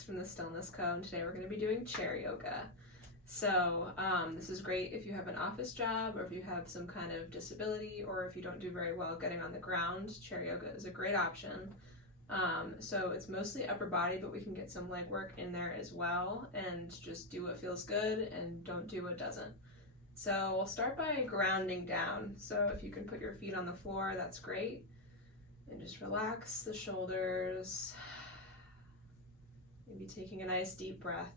Alex from the Stillness Co. And today we're going to be doing chair yoga. So this is great if you have an office job or if you have some kind of disability or if you don't do very well getting on the ground. Chair yoga is a great option. So it's mostly upper body, but we can get some leg work in there as well and just do what feels good and don't do what doesn't. So we'll start by grounding down. So if you can put your feet on the floor, that's great. And just relax the shoulders. Maybe taking a nice deep breath.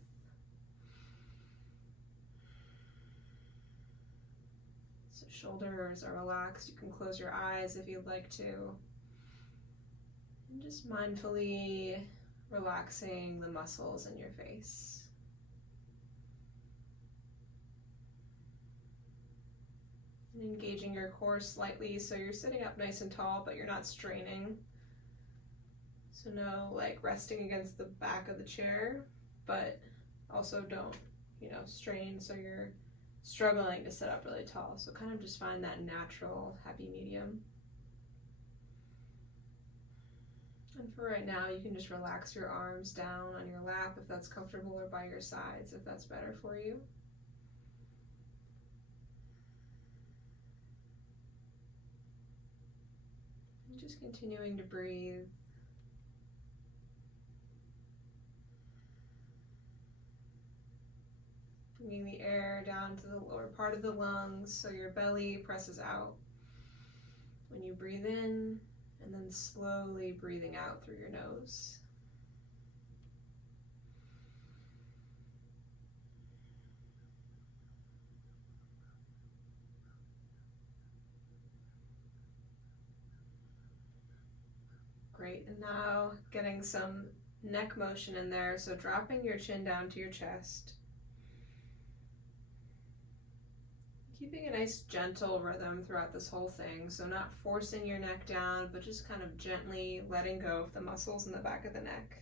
So shoulders are relaxed. You can close your eyes if you'd like to. And just mindfully relaxing the muscles in your face. And engaging your core slightly so you're sitting up nice and tall, but you're not straining. So no like resting against the back of the chair, but also don't, strain so you're struggling to sit up really tall. So kind of just find that natural happy medium. And for right now, you can just relax your arms down on your lap if that's comfortable, or by your sides if that's better for you. And just continuing to breathe. Bringing the air down to the lower part of the lungs so your belly presses out when you breathe in, and then slowly breathing out through your nose. Great, and now getting some neck motion in there, so dropping your chin down to your chest. Keeping a nice gentle rhythm throughout this whole thing, so not forcing your neck down, but just kind of gently letting go of the muscles in the back of the neck.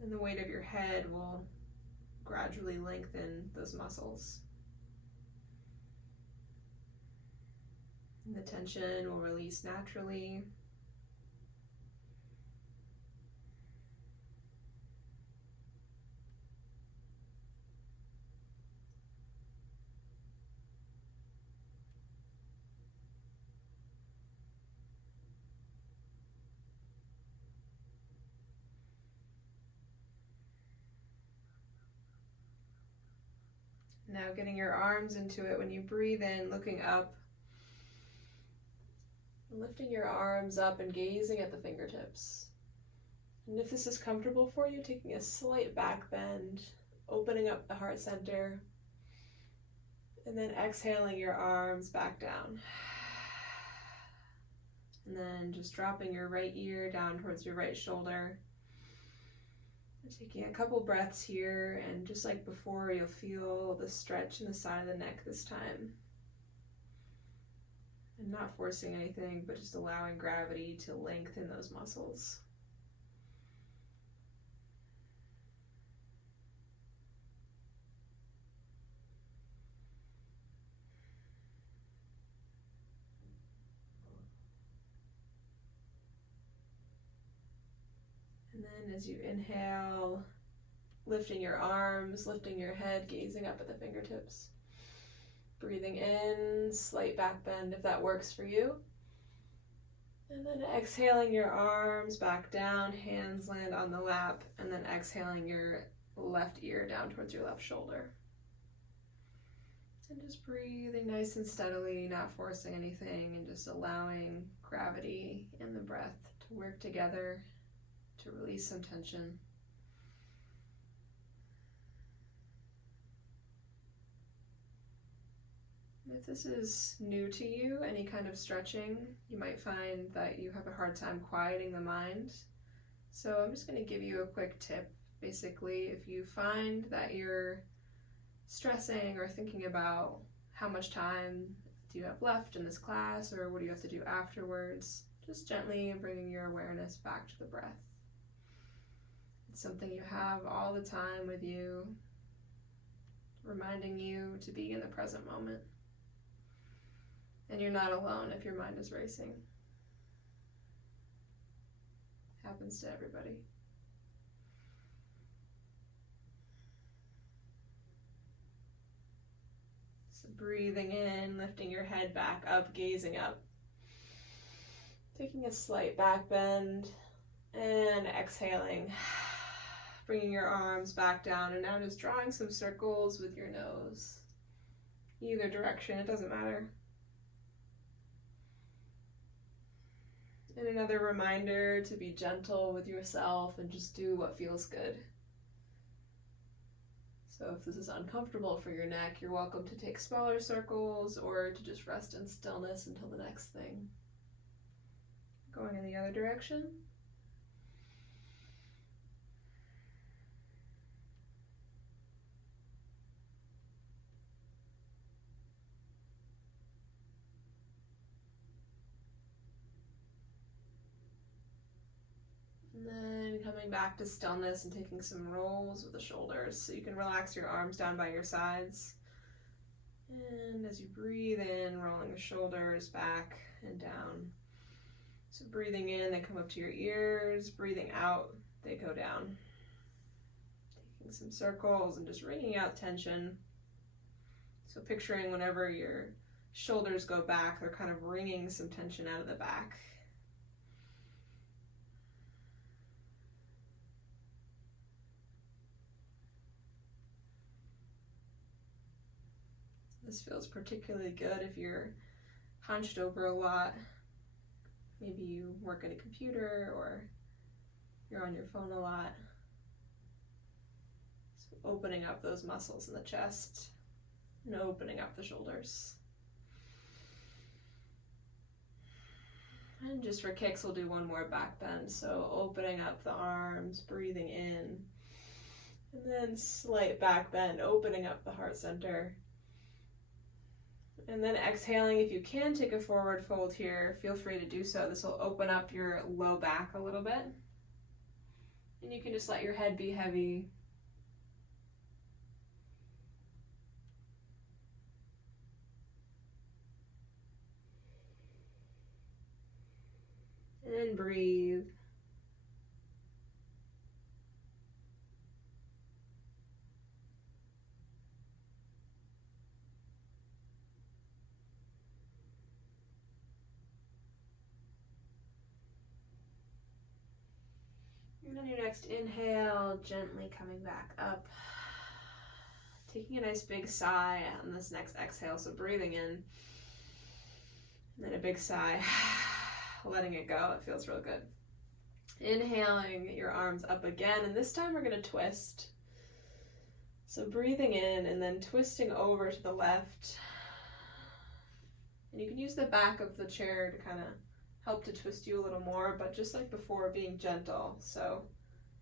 And the weight of your head will gradually lengthen those muscles. And the tension will release naturally. Now getting your arms into it when you breathe in, looking up, lifting your arms up and gazing at the fingertips. And if this is comfortable for you, taking a slight back bend, opening up the heart center, and then exhaling your arms back down. And then just dropping your right ear down towards your right shoulder. Taking a couple breaths here, and just like before, you'll feel the stretch in the side of the neck this time. And not forcing anything, but just allowing gravity to lengthen those muscles. And then as you inhale, lifting your arms, lifting your head, gazing up at the fingertips. Breathing in, slight back bend if that works for you. And then exhaling your arms back down, hands land on the lap, and then exhaling your left ear down towards your left shoulder. And just breathing nice and steadily, not forcing anything, and just allowing gravity and the breath to work together to release some tension. If this is new to you, any kind of stretching, you might find that you have a hard time quieting the mind. So I'm just going to give you a quick tip. Basically, if you find that you're stressing or thinking about how much time do you have left in this class, or what do you have to do afterwards, just gently bringing your awareness back to the breath. It's something you have all the time with you, reminding you to be in the present moment. And you're not alone if your mind is racing. Happens to everybody. breathing in, lifting your head back up, gazing up. Taking a slight back bend and exhaling. Bringing your arms back down and now just drawing some circles with your nose. Either direction, it doesn't matter. And another reminder to be gentle with yourself and just do what feels good. So if this is uncomfortable for your neck, you're welcome to take smaller circles or to just rest in stillness until the next thing. Going in the other direction. And then coming back to stillness and taking some rolls with the shoulders. So you can relax your arms down by your sides. And as you breathe in, rolling the shoulders back and down. So breathing in, they come up to your ears. Breathing out, they go down. Taking some circles and just wringing out tension. So picturing whenever your shoulders go back, they're kind of wringing some tension out of the back. This feels particularly good if you're hunched over a lot. Maybe you work at a computer or you're on your phone a lot. So opening up those muscles in the chest and opening up the shoulders. And just for kicks, we'll do one more back bend. So opening up the arms, breathing in, and then slight back bend, opening up the heart center. And then exhaling, if you can take a forward fold here, feel free to do so. This will open up your low back a little bit. And you can just let your head be heavy. And breathe. And on your next inhale, gently coming back up. Taking a nice big sigh on this next exhale, so breathing in. And then a big sigh, letting it go. It feels real good. Inhaling your arms up again, and this time we're going to twist. So breathing in and then twisting over to the left. And you can use the back of the chair to kind of help to twist you a little more, but just like before, being gentle. So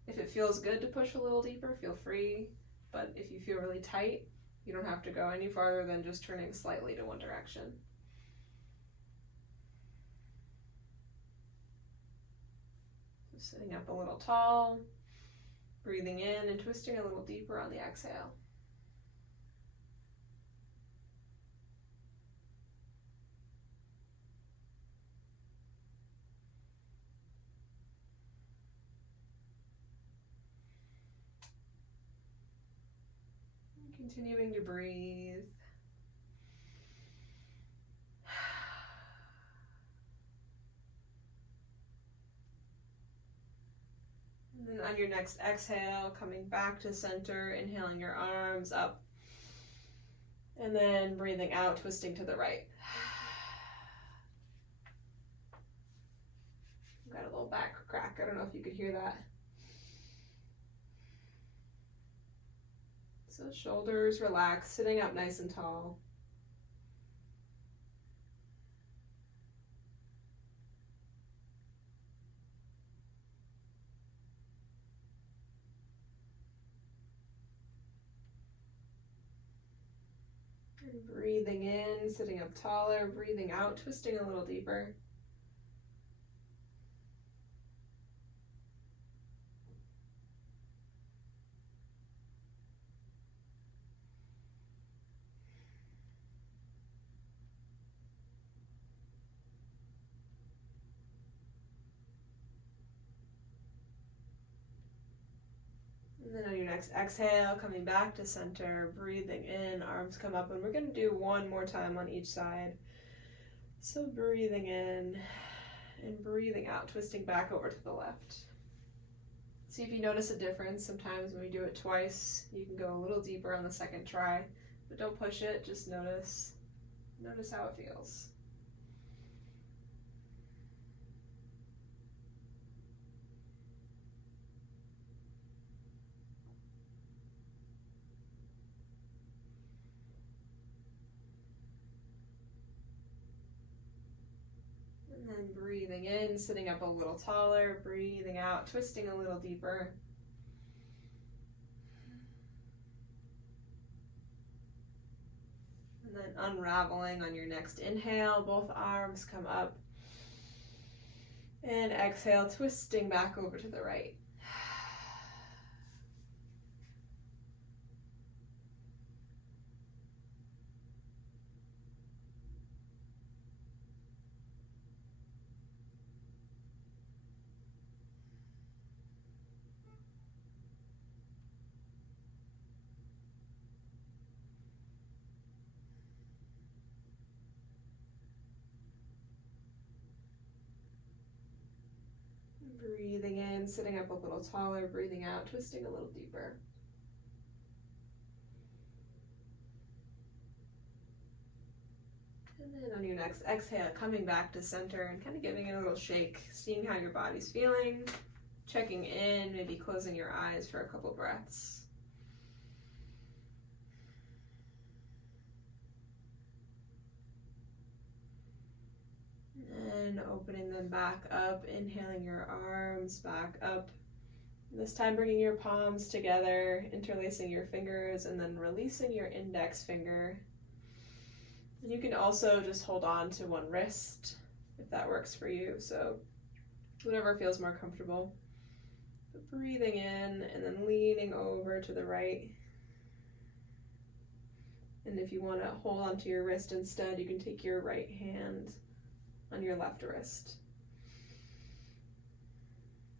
if it feels good to push a little deeper, feel free. But if you feel really tight, you don't have to go any farther than just turning slightly to one direction. So sitting up a little tall, breathing in and twisting a little deeper on the exhale. Continuing to breathe. And then on your next exhale, coming back to center, inhaling your arms up. And then breathing out, twisting to the right. Got a little back crack. I don't know if you could hear that. So shoulders relaxed, sitting up nice and tall. And breathing in, sitting up taller, breathing out, twisting a little deeper. And then on your next next exhale, coming back to center, breathing in, arms come up, and we're going to do one more time on each side. So breathing in and breathing out, twisting back over to the left. See if you notice a difference. Sometimes when we do it twice, you can go a little deeper on the second try, but don't push it, just notice how it feels. And then breathing in, sitting up a little taller, breathing out, twisting a little deeper. And then unraveling on your next inhale, both arms come up. And exhale, twisting back over to the right. Breathing in, sitting up a little taller, breathing out, twisting a little deeper. And then on your next exhale, coming back to center and kind of giving it a little shake, seeing how your body's feeling, checking in, maybe closing your eyes for a couple breaths. And opening them back up, inhaling your arms back up. This time bringing your palms together, interlacing your fingers, and then releasing your index finger. You can also just hold on to one wrist if that works for you, so whatever feels more comfortable. But breathing in and then leaning over to the right. And if you want to hold on to your wrist instead, you can take your right hand on your left wrist.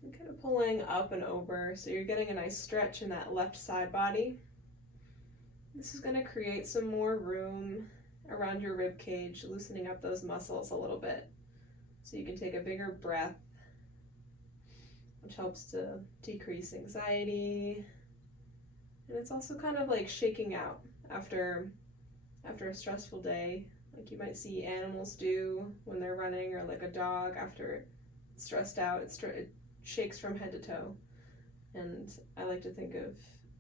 And kind of pulling up and over, so you're getting a nice stretch in that left side body. This is going to create some more room around your rib cage, loosening up those muscles a little bit. So you can take a bigger breath, which helps to decrease anxiety. And it's also kind of like shaking out after a stressful day, like you might see animals do when they're running, or like a dog after it's stressed out, it shakes from head to toe. And I like to think of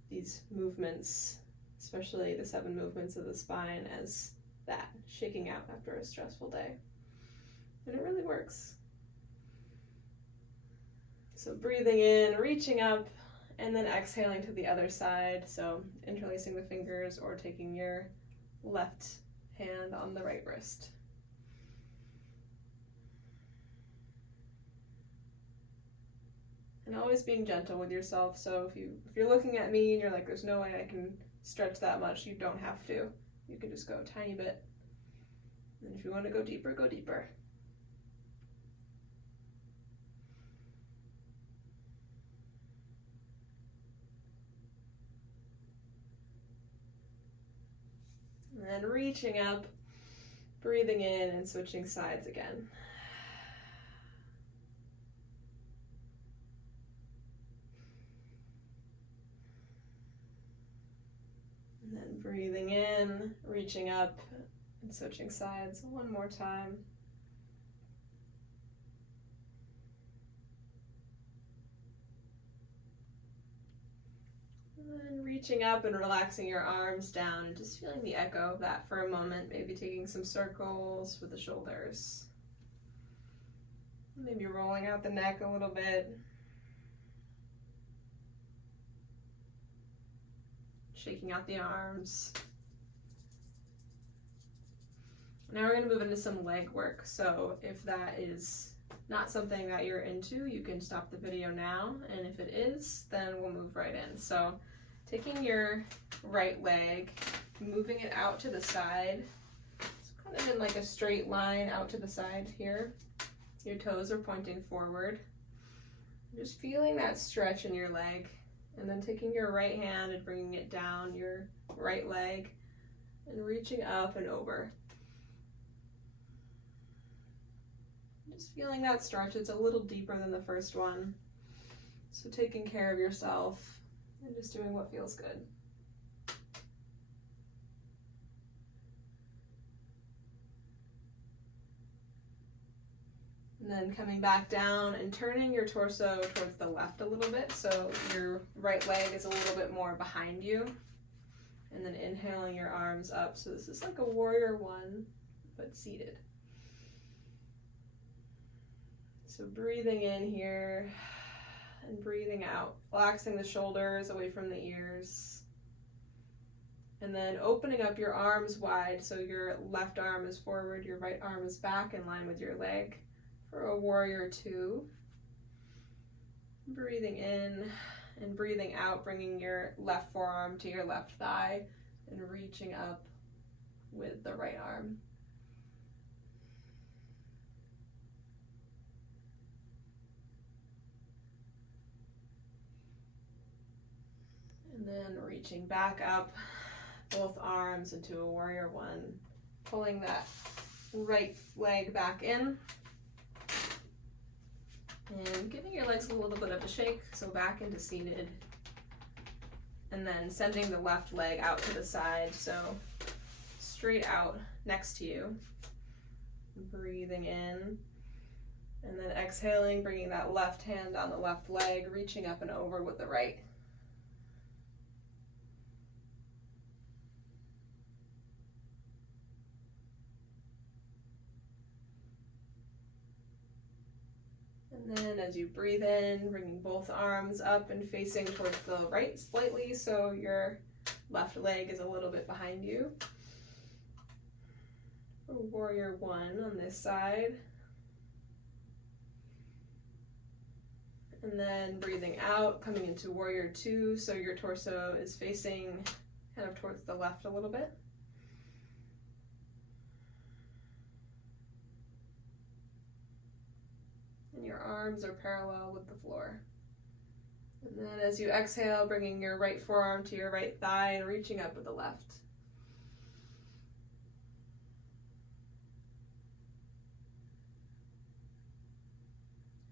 these movements, especially the 7 movements of the spine, as that, shaking out after a stressful day. And it really works. So breathing in, reaching up, and then exhaling to the other side. So interlacing the fingers or taking your left hand on the right wrist. And always being gentle with yourself. So if you're looking at me and you're like, there's no way I can stretch that much, you don't have to. You can just go a tiny bit. And if you want to go deeper, go deeper. And then reaching up, breathing in, and switching sides again. And then breathing in, reaching up, and switching sides one more time. And then reaching up and relaxing your arms down and just feeling the echo of that for a moment, maybe taking some circles with the shoulders. Maybe rolling out the neck a little bit. Shaking out the arms. Now we're going to move into some leg work. So if that is not something that you're into, you can stop the video now. And if it is, then we'll move right in. So taking your right leg, moving it out to the side. It's kind of in like a straight line out to the side here. Your toes are pointing forward. Just feeling that stretch in your leg. And then taking your right hand and bringing it down your right leg and reaching up and over. Just feeling that stretch. It's a little deeper than the first one. So taking care of yourself and just doing what feels good. And then coming back down and turning your torso towards the left a little bit, so your right leg is a little bit more behind you. And then inhaling your arms up. So this is like a warrior one, but seated. So breathing in here and breathing out, relaxing the shoulders away from the ears. And then opening up your arms wide, so your left arm is forward, your right arm is back in line with your leg. For a warrior two. Breathing in and breathing out, bringing your left forearm to your left thigh and reaching up with the right arm. And then reaching back up, both arms into a warrior one, pulling that right leg back in. And giving your legs a little bit of a shake, so back into seated. And then sending the left leg out to the side, so straight out next to you. Breathing in. And then exhaling, bringing that left hand on the left leg, reaching up and over with the right. And then as you breathe in, bringing both arms up and facing towards the right slightly, so your left leg is a little bit behind you. Warrior one on this side. And then breathing out, coming into warrior two, so your torso is facing kind of towards the left a little bit. And your arms are parallel with the floor. And then as you exhale, bringing your right forearm to your right thigh and reaching up with the left.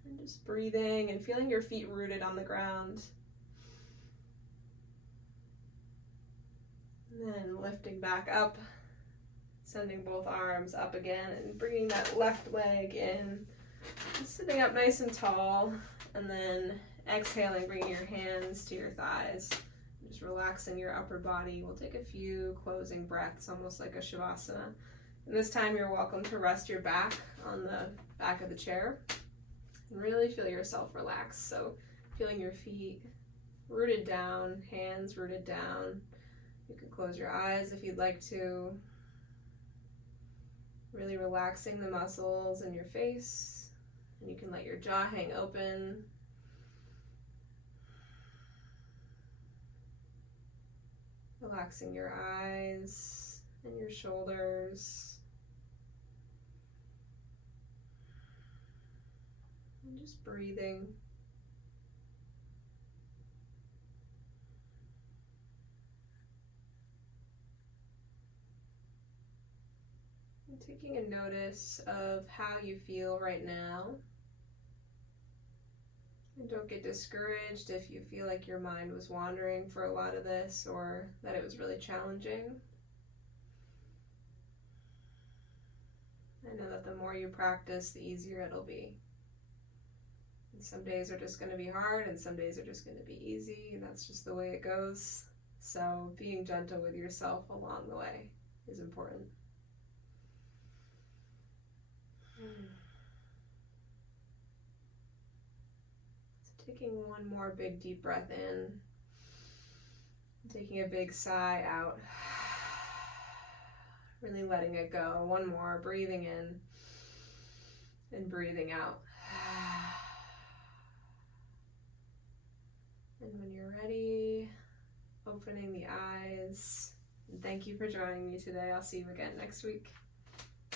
And just breathing and feeling your feet rooted on the ground. And then lifting back up, sending both arms up again and bringing that left leg in. Sitting up nice and tall, and then exhaling, bringing your hands to your thighs. Just relaxing your upper body. We'll take a few closing breaths, almost like a Shavasana. And this time you're welcome to rest your back on the back of the chair. And really feel yourself relax. So feeling your feet rooted down, hands rooted down. You can close your eyes if you'd like to. Really relaxing the muscles in your face. And you can let your jaw hang open. Relaxing your eyes and your shoulders. And just breathing. And taking a notice of how you feel right now. And don't get discouraged if you feel like your mind was wandering for a lot of this or that it was really challenging. I know that the more you practice, the easier it'll be. And some days are just going to be hard and some days are just going to be easy, and that's just the way it goes. So being gentle with yourself along the way is important. Taking one more big deep breath in, taking a big sigh out, really letting it go. One more, breathing in and breathing out. And when you're ready, opening the eyes. And thank you for joining me today. I'll see you again next week.